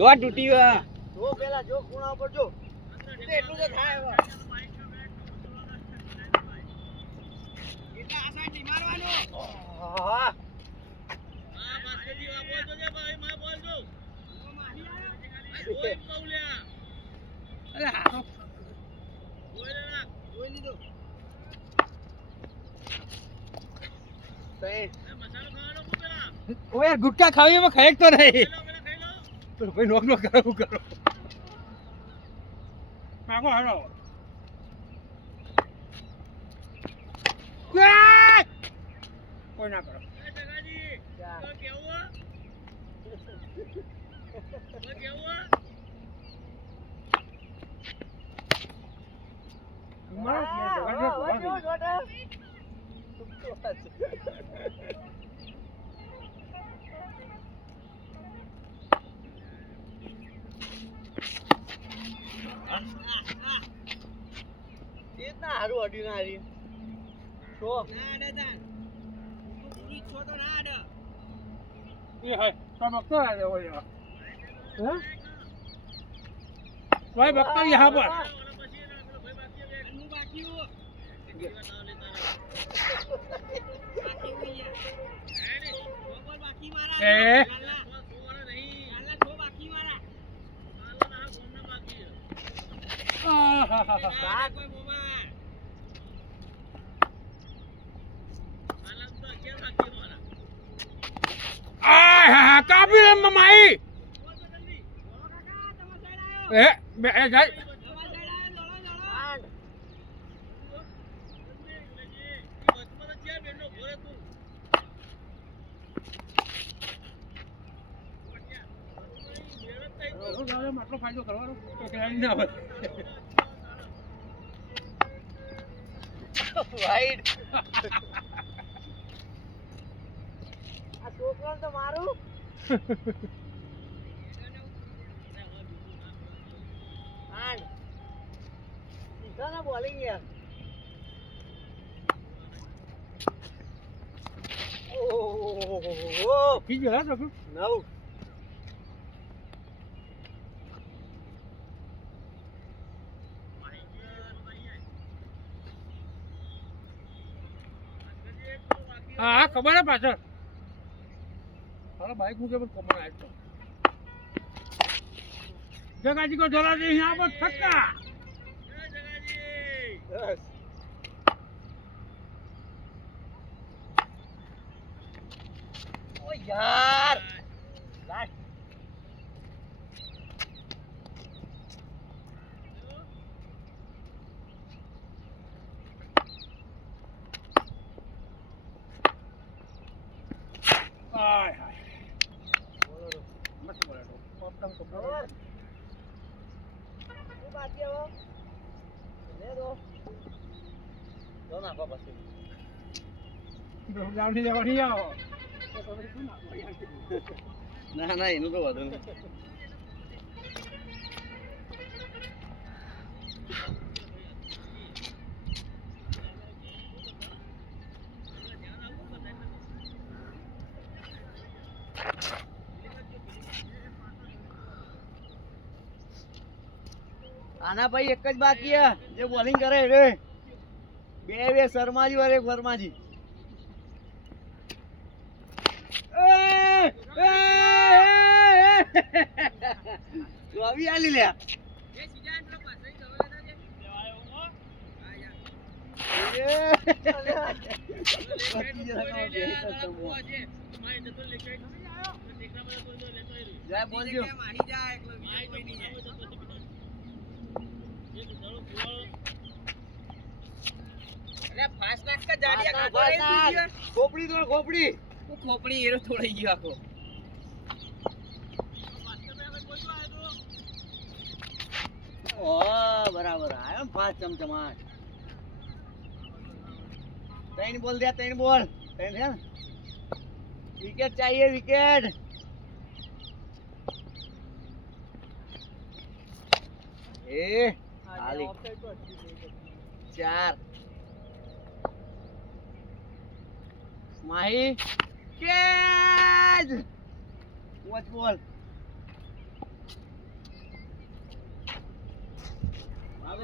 જો તૂટી જો પેલા જો ખૂણા ઉપર જો એટલું જ થાય હવે એટલા આ સાઈડ ની મારવાનું હા બાસ્કેટબોલ બોલ જો ભાઈ માં બોલ જો ઓ માહી આયો ઓય કૌલ્યા અરે હા ઓય રે ના ઓય લીધો સહી મસાલો ખાવાનો કો પેલા ઓય ગુટકા ખાવી એમાં ખાઈક તો નહીં તો ભાઈ નોક નોક કરો માગો હાલો કોઈ ના કરો જગાજી તો કેવું તો કેવું इतना हारू अडी ना हरी तो ना दादा तू पूरी छो तो ना आड ये है सब बक्तो आ दे वो हैं भाई बक्तो यहां पर अनु बाकी हो बाकी मारा ए छोरा नहीं अल्लाह छो बाकी मारा मालो ना गोन बाकी आहा कोई मोमा आलम तो क्या बाकी मारा आ काफी है ममाई बोल तो जल्दी बोलो काका तमा साइड आयो ए जाई तमा साइड आयो लोड़ो आंड बचपन से बेनो घोरे तू માટલો ફાયદો કરવાનો તો ખેલાડી ના હોય વાઈડ આ છોકરાને તો મારું આંડ સીધા ના બોલિંગ યાર ઓહ કી ગયો હા નવ हाँ खबर है पाचर सारा बाइक मुझे पर कमर आया तो जगाजी को जला दे यहाँ पर थक्का जगाजी ओ यार लास्ट हाय हाय बोलो मत बोलो पॉपटम को बोलो ये बात क्या हो ले दो ना पापा से दो जान नहीं जाओ नहीं आओ ना ना इनु तो वादन आना भाई एक ज बाकी है जो बॉलिंग करे रे बे शर्माजी और एक वर्माजी तो अभी आ ले ये सीजन तो पास ही गवला था जे लेवायो हो जय बोल जो माही जा एकलो कोई नहीं है अरे फास्ट नाक का जाड़िया का बोले खोपड़ी तो खोपड़ी वो खोपड़ी एरो थोड़ा ही आको ओ बराबर आयो पांच चमचमाट तीन बोल दिया तीन बोल तीन है विकेट चाहिए विकेट ए खाली चार माही कैच वॉच बॉल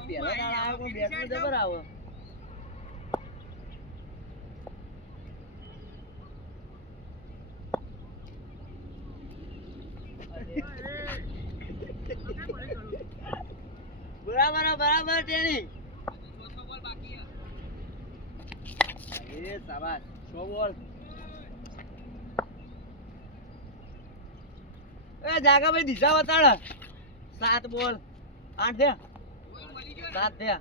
પહેલા દાડા આવે પણ બેટમાં જબર આવે બરાબર ટેણી એ શાબાશ 100 બોલ એ જાગા ભાઈ દિશા બતાડ 7 બોલ 8 થયા 7 થયા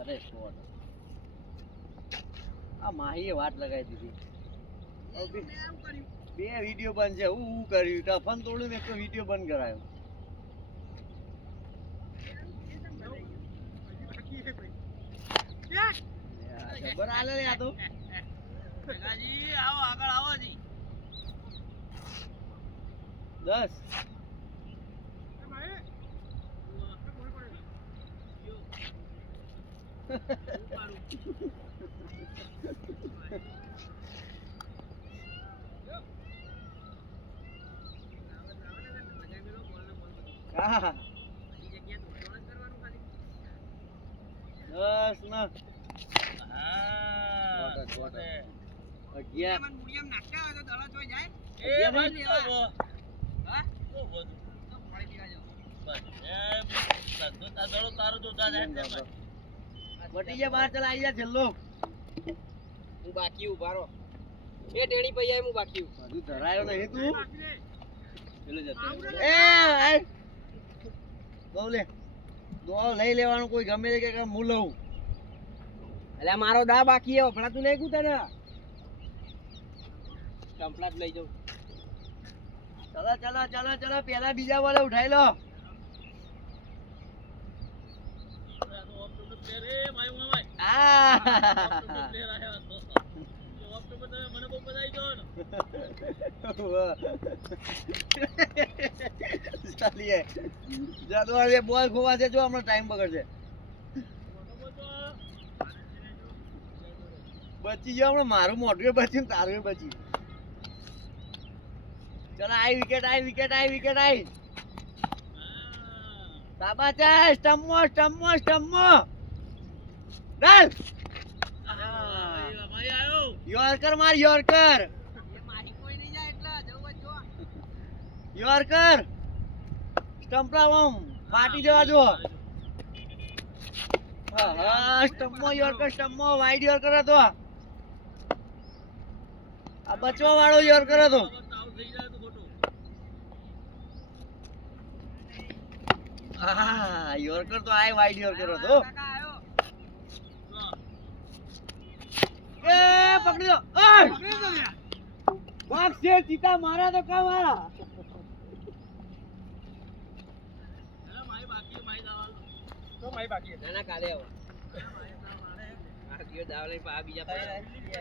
અરે શોટ આ માહીએ વાત લગાવી દીધી બે વિડિયો બંધ છે હું કર્યું ટફન તોડ્યું ને એક વિડિયો બંધ કરાયો જબર આલે રે આ તો કાકાજી આવો આગળ આવો જી 10 હા 10 ના અગિયાર મુડિયમ નાખતા હોય તો દળો જોઈ જાય એ ભાઈ હા તો બધું તો ફળી દીવા જો બસ એ બધું દળો તારો જોતા જાય વટી જે બહાર ચલા આવી જા છેલ્લો હું બાકી ઉભા રહો એ ટેણી પૈયા હું બાકી બધું ધરાયો નહીં તું પેલો જતો એ બોલે દોવ લઈ લેવાનું કોઈ ગમે તે કે હું લઉં અલ્યા મારો દા બાકી હે ફળા તું નહીં કૂતા ને કમ્પ્લેટ લઈ જાઉં ચલો પેલા બીજા બોલે ઉઠાઈ લો ચાલીએ જાદુ હવે બોલ ખોવા છે જો હમણાં ટાઈમ બગડશે બચી ગયો હમણાં મારું મોઢું બચ્યું તારું બચી ચલો આઈ વિકેટ આઈ બાબા છે સ્ટમ્પો ડલ યોર્કર માર યોર્કર યોર્કર સ્ટમ્પલા ઓમ પાટી જવા જો હા સ્ટમ્પો યોર્કર સ્ટમ્પો વાઈડ યોર્કર હતો આ બચવા વાળો યોર્કર હતો હા યોર્કર તો આય વાઈડ યોર્કર હતો એ પકડી દો ભાગ છે ચીતા મારા તો કા મારા માઈ બાકી ના કાલે આવો આ દિવસ દાવ લઈ પા બીજા